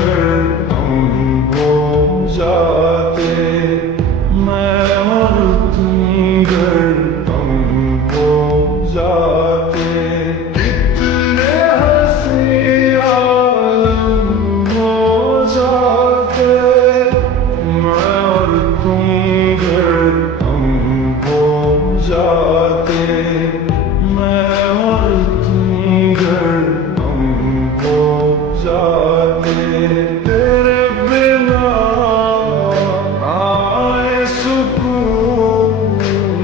घर हम हो जाते, मैं और तुम घर हम हो जाते। कितने हंसी आलम हो जाते, मैं और तुम घर हम हो जाते, मैं और तुम घर हम हो जाते। तेरे बिना ना आए सुकून,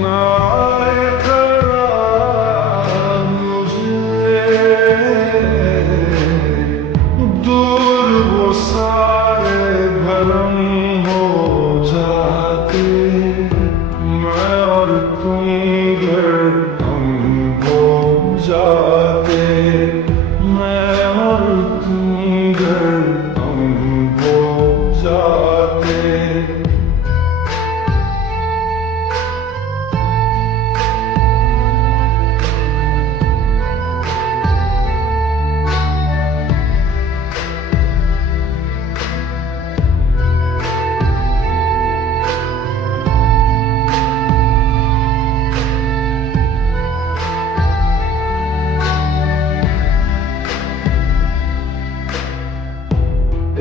ना आए करार मुझे, दूर वो सारे भरम हो जाते, मैं और तुम घर हम हो जाते, मैं और तुम घर हम हो जाते।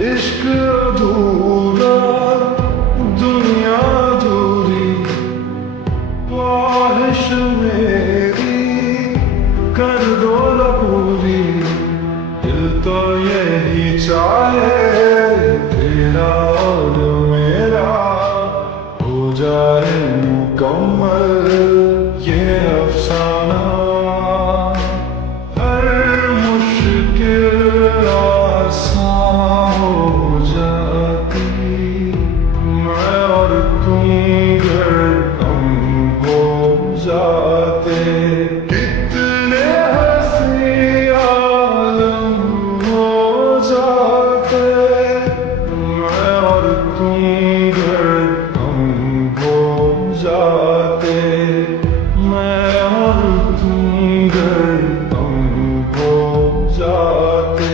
इश्क अधूरा, दुनिया अधूरी, ख्वाहिश मेरी कर दो न पूरी। दिल तो यही चाहे तेरा और मेरा हो जाए मुकम्मल ये अफसाना। हर मुश्किल आसान हो जाती, मैं और तुम घर हम हो जाते। कितने हंसी आलम हो जाते, मैं और तुम घर हम हो जाते, मैं और तुम घर हम हो जाते।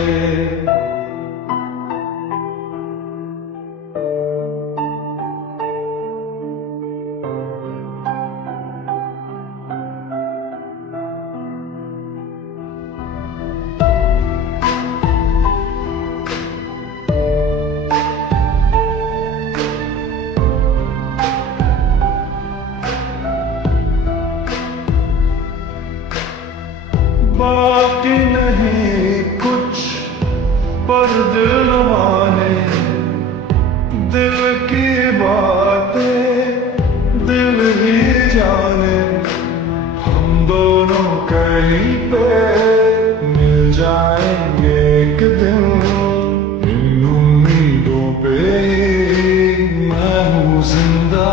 बाकी नहीं कुछ पर दिल न माने, दिल की बातें दिल ही जाने। हम दोनों कहीं पे मिल जाएंगे एक दिन, इन उम्मीदों पे ही मैं हूँ जिंदा।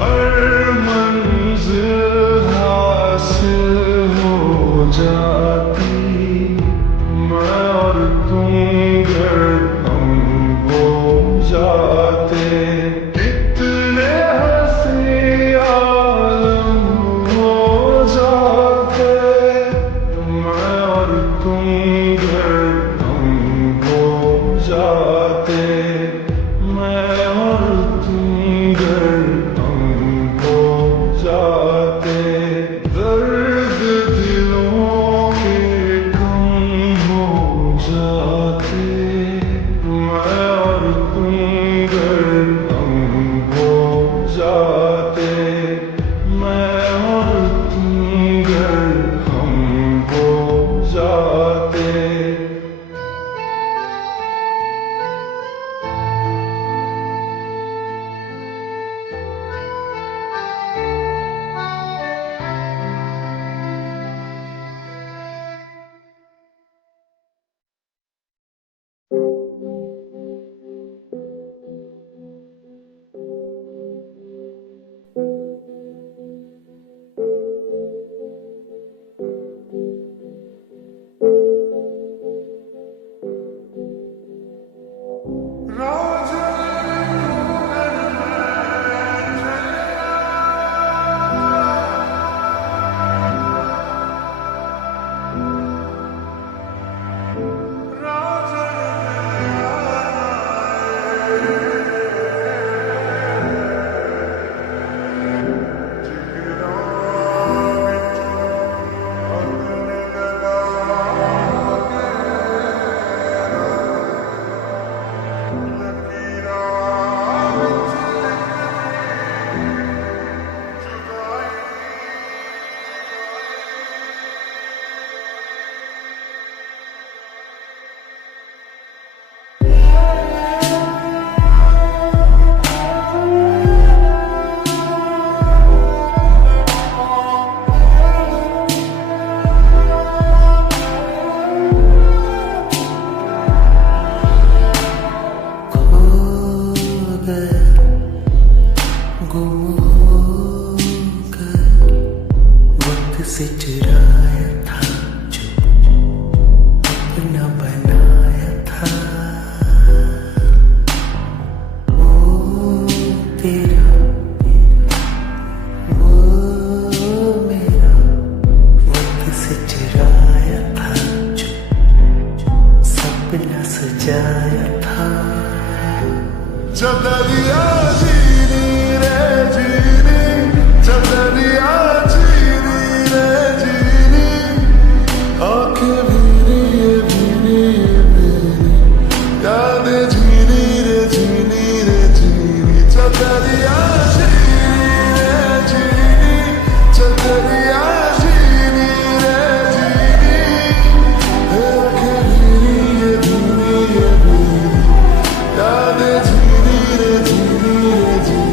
हर मंजिल हासिल हो जाती, मैं और तुम घर हम हो जाते। कितने हंसी आलम हो जाते, मैं और तुम घर हम हो जाते, मैं और तुम घर हम हो जाते। दर्द दिलों के कम हो जाते, मैं और तुम घर हम हो जाते, मैं और तुम घर हम हो जाते। गुम होकर वक्त से चुराया था जो अपना बनाया था। वो तेरा वो मेरा वक्त से चुराया था जो सपना सजाया था। चदरिया जीनी रे जीनी, चदरिया जीनी रे जीनी, आंखें भीनी ये भीनी ये भीनी, यादें जीनी रे जीनी रे जीनी। चदरिया जीनी रे जीनी, चदरिया जीनी रे जीनी, आंखें भीनी ये भीनी ये भीनी, यादें जीनी रे जीनी रे जीनी।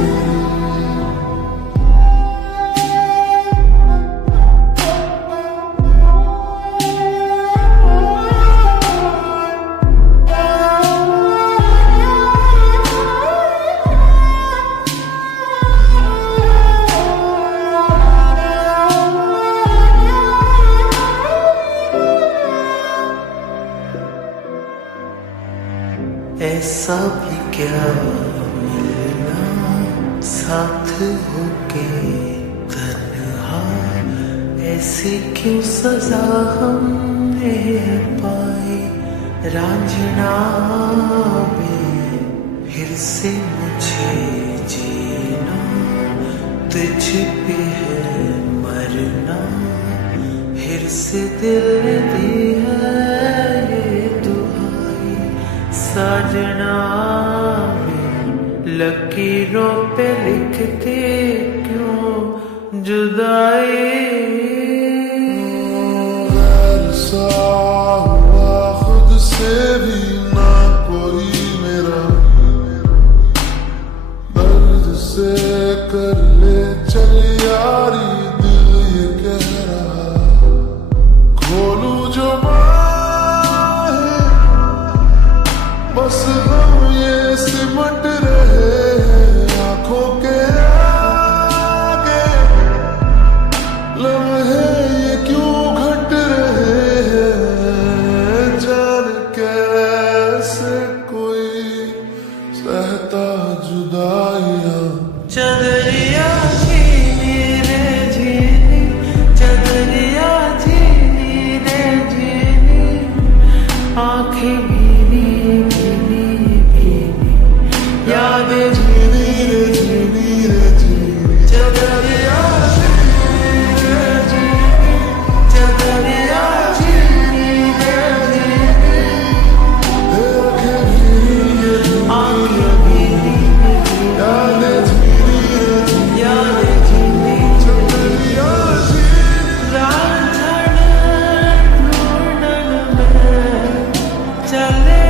ऐसा भी क्या मिलना साथ होके तन्हा, ऐसी क्यों सजा हमने पाई रांझना में। फिर से मुझे जीना तुझ पे है मरना, फिर से दिल ने दी है ये दुआई साजना में। लकीरों पे लिखते क्यों जुदाई, गैर सा हुआ खुद से भी ना कोई मेरा, दर्द से कर ले चल यारी दिल ये कह रहा। खोलूं जो बाहें बस हम ये सिमट रहे हैं आंखों के आगे, लम्हे ये क्यों घट रहे हैं। जान कैसे कोई सहता जुदाइयां। चदरिया जीनी रे जीनी, चदरिया जीनी रे जीनी, आंखें भीनी भीनी भीनी, यादें जीनी रे जीनी रे जीनी। चदरिया जीनी रे जीनी, चदरिया जीनी रे जीनी, आंखें भीनी ये आंखें भीनी भीनी, यादें जीनी रे जीनी। यादें जीनी चदरिया जीनी रांझण ढूंढन में चले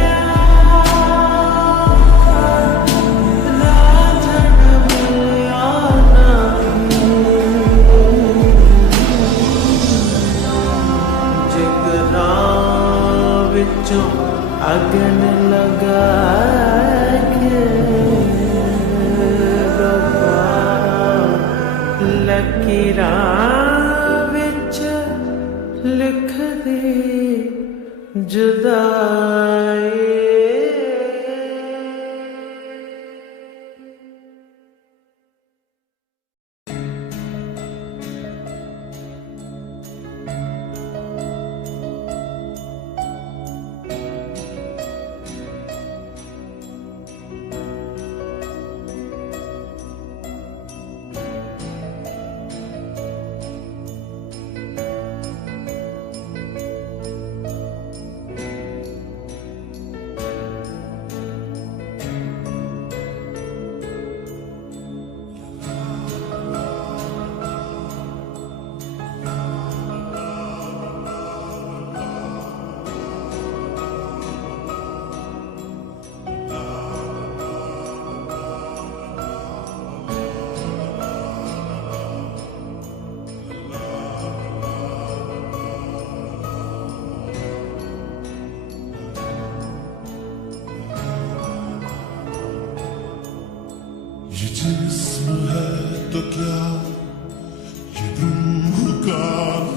रांझण में आना। जिगरा विचों अगन लगा के रब्बा, लकीरां विच लिख दे जुदाई। ये जिस्म है तो क्या ये रूह का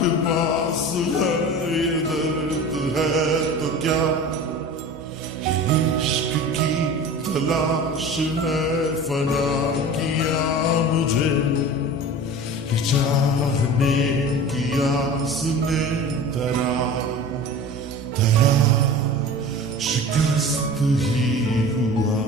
लिबास है, ये दर्द है तो क्या ये इश्क की तलाश है। फना किया मुझे ये चाहने की आस ने तरा तरा शिकस्त ही हुआ।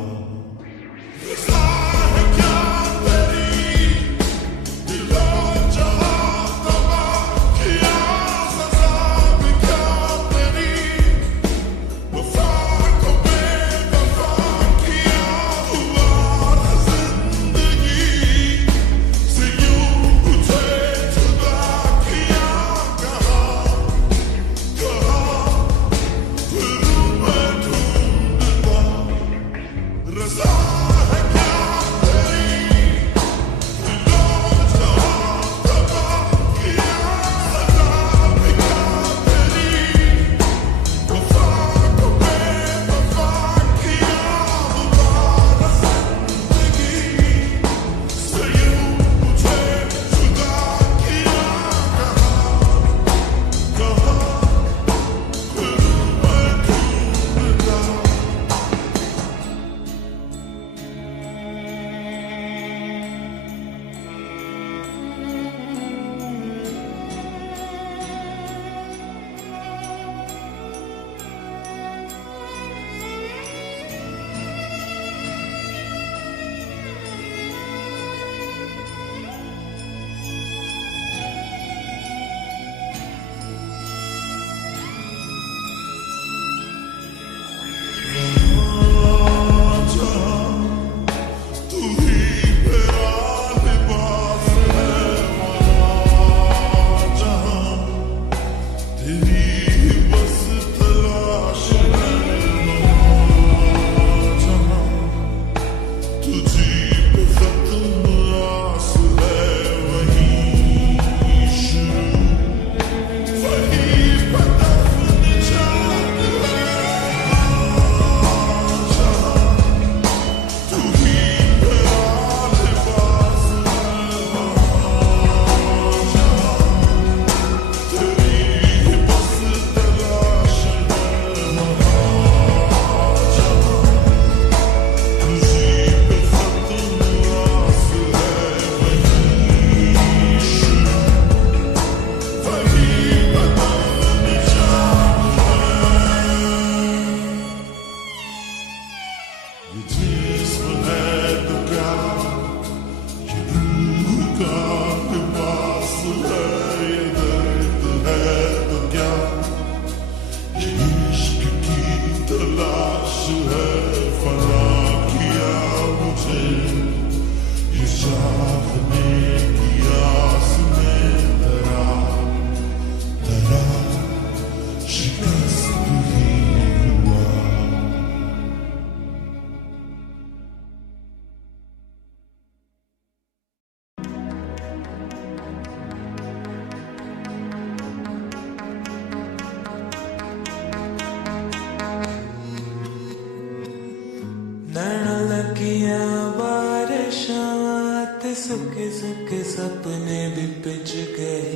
सुखे सुखे सपने भी पिच गए,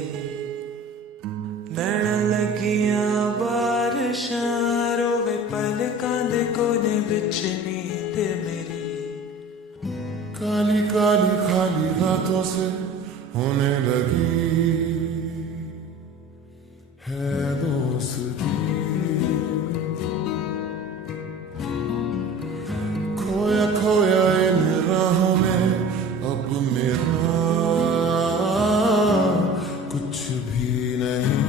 नैन लगिया बारिशां रोवे पलकां दे कोने बिच नींद मेरी। काली काली खाली रातों से होने लगी है दोस्ती, खोया खोया इन राहों में अब मेरा कुछ भी नहीं।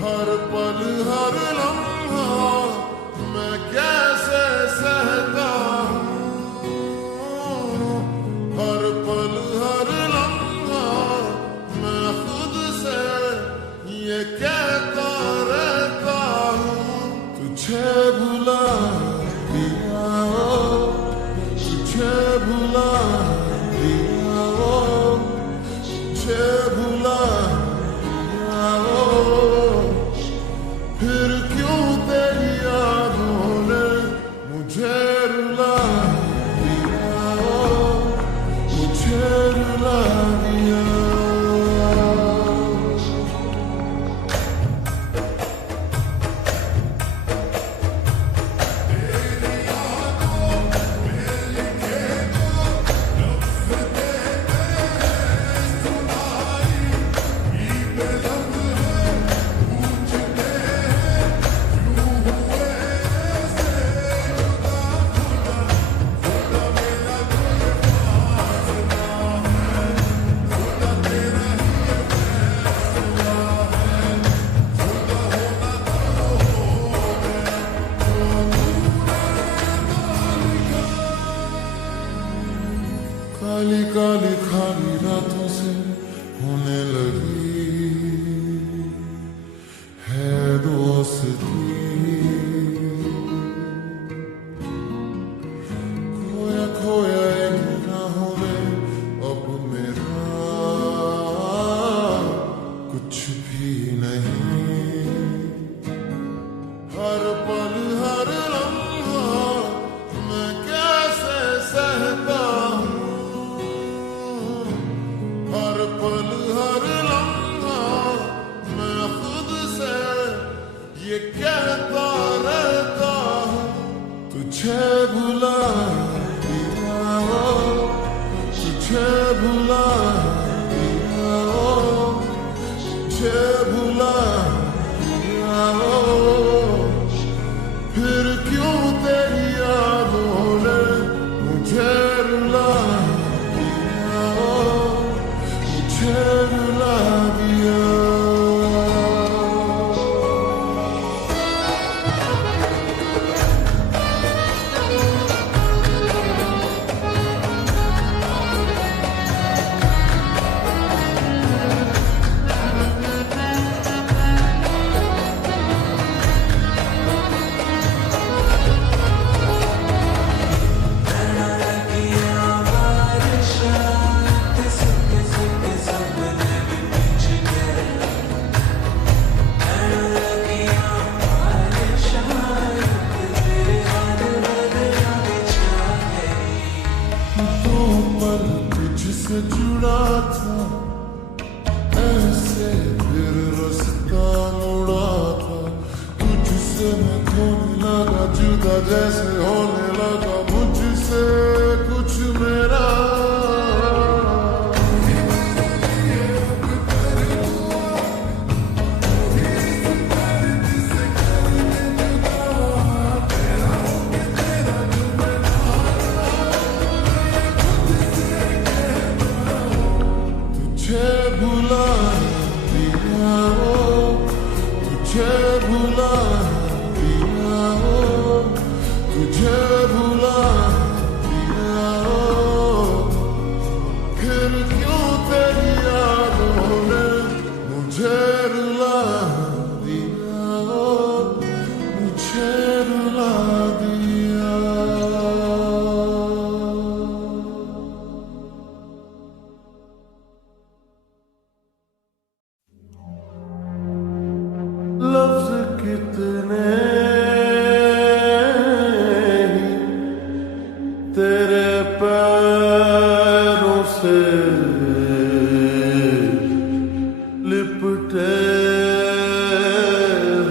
हर पल हर लम्हा मैं कैसे सहता हूँ, हर पल हर लम्हा मैं खुद से ये कहता रहता हूँ, तुझे भुला दिया तुझे भुला दिया तुझे भुला दिया फिर क्यों तेरी यादों ने मुझे रुला दिया था जैसे होने लगा मुझसे कुछ मेरा। तुझे भुला दिया हो, तुझे भुला दिया हो, तुझे भुला दिया हो। फिर क्यों तेरी यादों ने मुझे रुला दिया हो, मुझे रुला दिया। लफ्ज कितने ही तेरे पैरों से लिपटे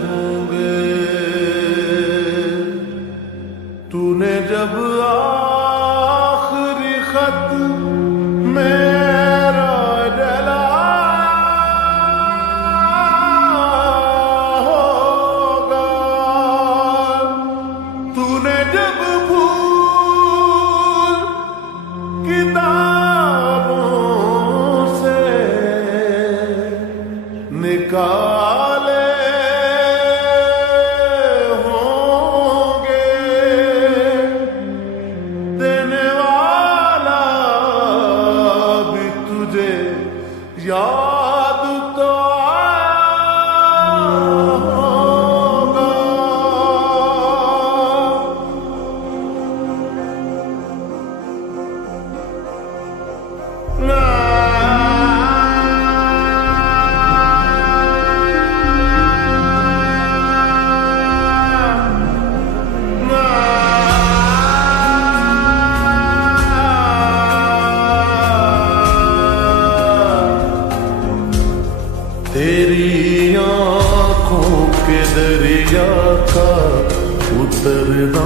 होंगे। तूने जब आखिरी खत मेरा जला होगा, तूने जब फूल किताबों से निकाले होंगे, देने वाला भी तुझे याद तो आया होगा। तेरी आंखों के दरिया का उतरना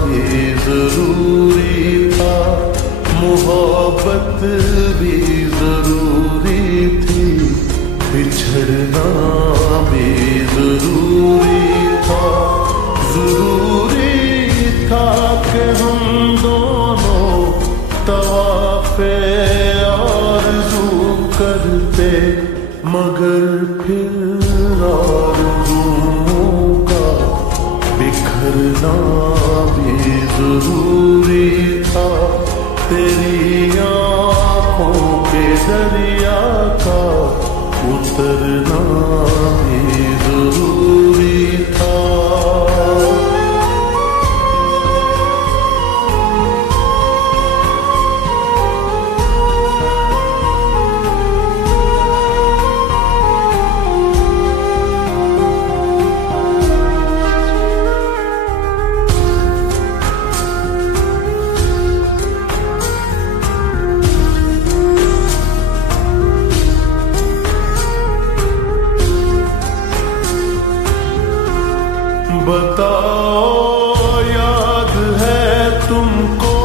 भी जरूरी था, मोहब्बत भी जरूरी थी, बिछड़ना भी जरूरी था। जरूरी था कि हम दोनों तवाफ़े आरज़ू करते, मगर फिर आरज़ुओं का बिखरना भी जरूरी था। तेरी आंखों के दरिया का उतरना भी जरूरी था। बताओ याद है तुमको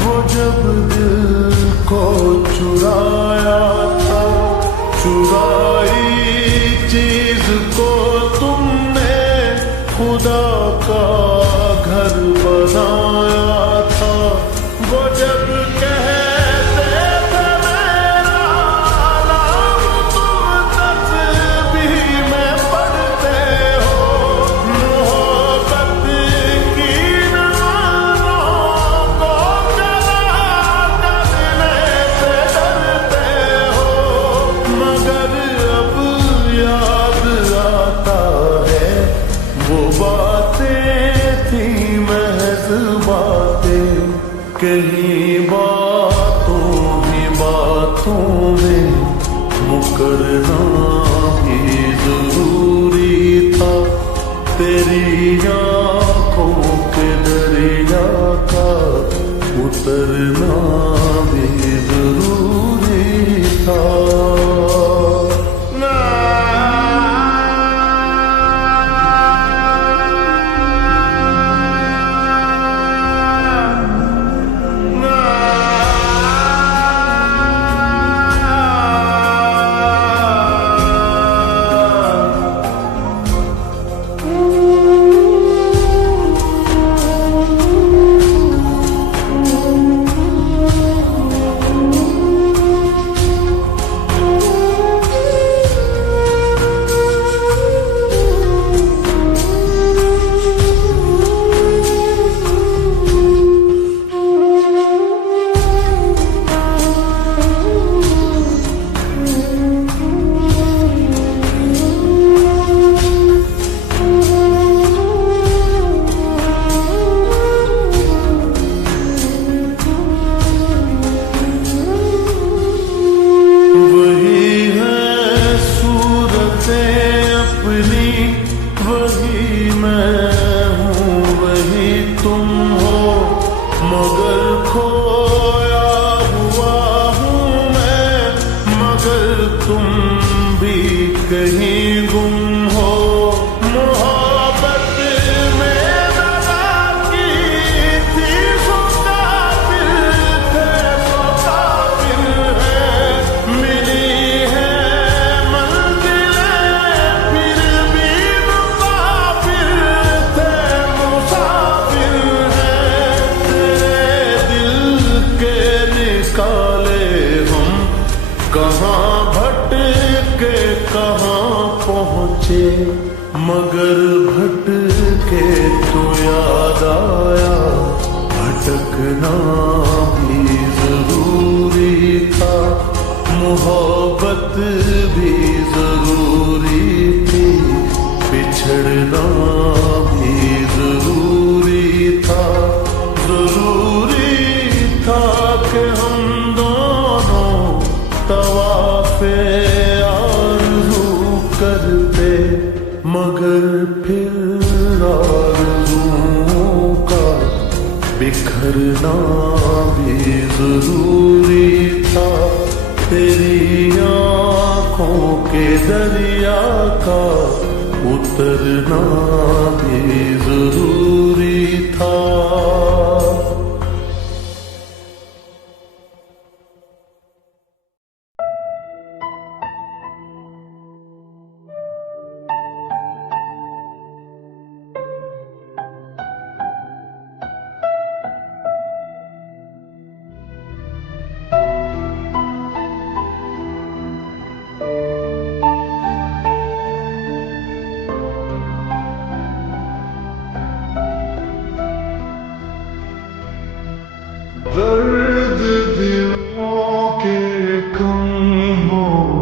वो जब दिल को चुराया था, चुराई चीज को तुमने खुदा का घर बनाया था। वो जब कहते थे मेरा नाम तुम तस्बीह में पढ़ते हो, मोहब्बत की नज़रों को जला करने से डरते हो, मगर अब याद आता है वो बातें थी महज बातें, कहीं बातों ही बातों में मुकरना भी जरूरी था। तेरी आंखों के दरिया का उतरना भी जरूरी था। सोचे मगर भटके तो याद आया भटकना भी जरूरी था, मोहब्बत भी जरूरी थी, बिछड़ना भी जरूरी था। जरूरी था कि हम दोनों तवाफ़े आरज़ू करते, मगर फिर आरज़ुओं का बिखरना भी जरूरी था। तेरी आँखों के दरिया का उतरना भी जरूरी था। The